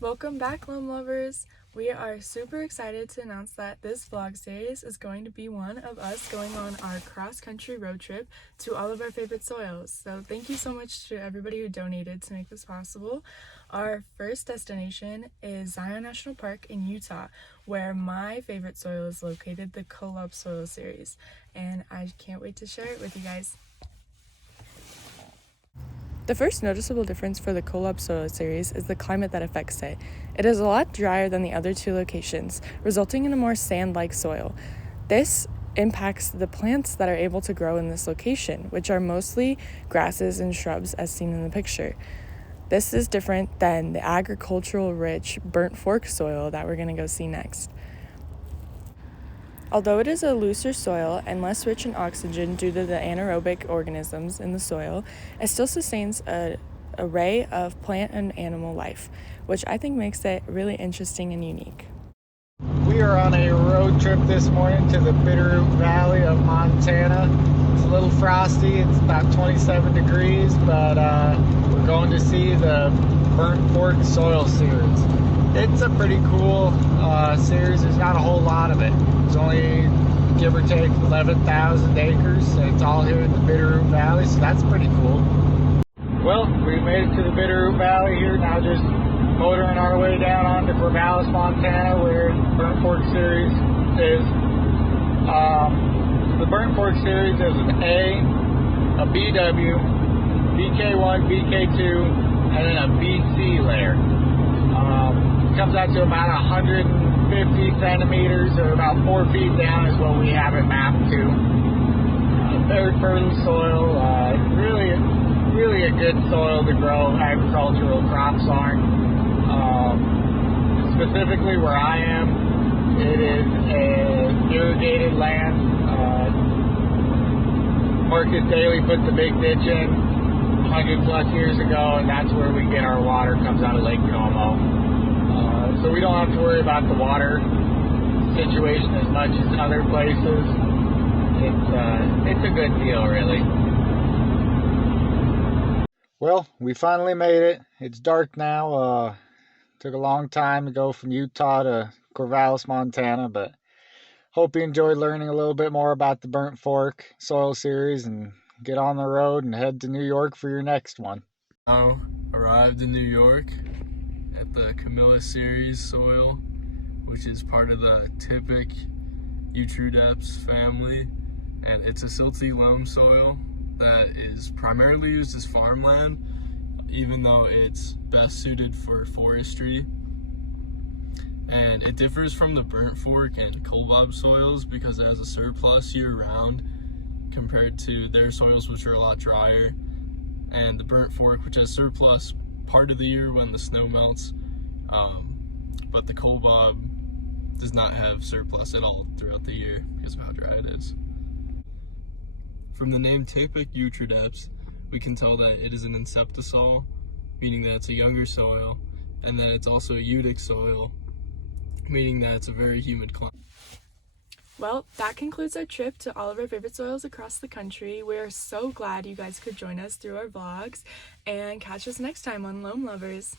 Welcome back, loam lovers! We are super excited to announce that this vlog series is going to be one of us going on our cross-country road trip to all of our favorite soils. So thank you so much to everybody who donated to make this possible. Our first destination is Zion National Park in Utah, where my favorite soil is located, the Kaelyn soil series. And I can't wait to share it with you guys. The first noticeable difference for the Kaelyn soil series is the climate that affects it. It is a lot drier than the other two locations, resulting in a more sand-like soil. This impacts the plants that are able to grow in this location, which are mostly grasses and shrubs as seen in the picture. This is different than the agricultural-rich burnt fork soil that we're going to go see next. Although it is a looser soil and less rich in oxygen due to the anaerobic organisms in the soil, it still sustains an array of plant and animal life, which I think makes it really interesting and unique. We are on a road trip this morning to the Bitterroot Valley of Montana. It's a little frosty, it's about 27 degrees, but we're going to see the Burnt Fork Soil Series. It's a pretty cool series. There's not a whole lot of it. It's only, give or take, 11,000 acres. It's all here in the Bitterroot Valley, so that's pretty cool. Well, we made it to the Bitterroot Valley here. Now just motoring our way down onto Corvallis, Montana, where the Burnt Fork Series is. The Burnt Fork Series is an A, a BW, BK1, BK2, and then a BC layer. Comes out to about 150 centimeters, or about 4 feet down is what we have it mapped to. Very fertile soil, really a good soil to grow agricultural crops on. Specifically where I am, it is a irrigated land. Marcus Daly put the big ditch in 100 plus years ago, and that's where we get our water. Comes out of Lake Como. So we don't have to worry about the water situation as much as other places. It's a good deal, really. Well, we finally made it. It's dark now. Took a long time to go from Utah to Corvallis, Montana, but hope you enjoyed learning a little bit more about the Burnt Fork Soil Series, and get on the road and head to New York for your next one. Now arrived in New York at the Camillus series soil, which is part of the typic Eutrudeps family, and it's a silty loam soil that is primarily used as farmland, even though it's best suited for forestry. And it differs from the Burnt Fork and Kaelyn soils because it has a surplus year-round compared to their soils, which are a lot drier, and the Burnt Fork, which has surplus part of the year when the snow melts, but the Kaelyn does not have surplus at all throughout the year because of how dry it is. From the name typic Eutrudeps, we can tell that it is an inceptisol, meaning that it's a younger soil, and then it's also a eutic soil, meaning that it's a very humid climate. Well, that concludes our trip to all of our favorite soils across the country. We're so glad you guys could join us through our vlogs, and catch us next time on Loam Lovers.